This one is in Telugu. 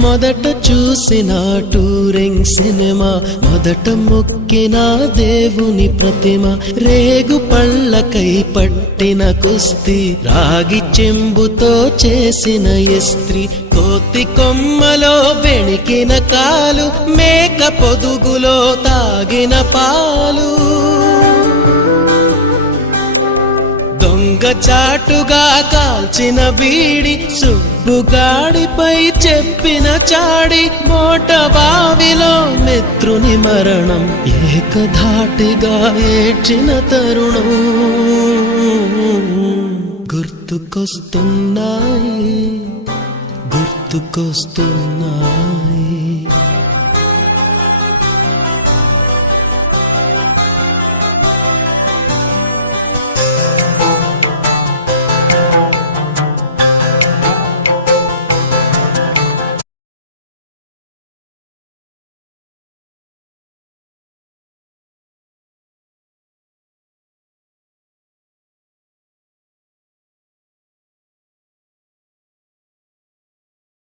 మొదట చూసిన టూరింగ్ సినిమా, మొదట మొక్కిన దేవుని ప్రతిమ, రేగు పళ్ళకై పట్టిన కుస్తీ, రాగి చెంబుతో చేసిన ఇస్త్రీ, కోతి కొమ్మలో బెణికిన కాలు, మేక పొదుగులో తాగిన పాలు, దొంగ చాటుగా కాల్చిన బీడి, సుబ్బుగాడిపై చెప్పిన చాడి, మోట బావిలో మిత్రుని మరణం, ఏకధాటిగా ఏడ్చిన తరుణం గుర్తుకొస్తున్నాయి, గుర్తుకొస్తున్నాయి.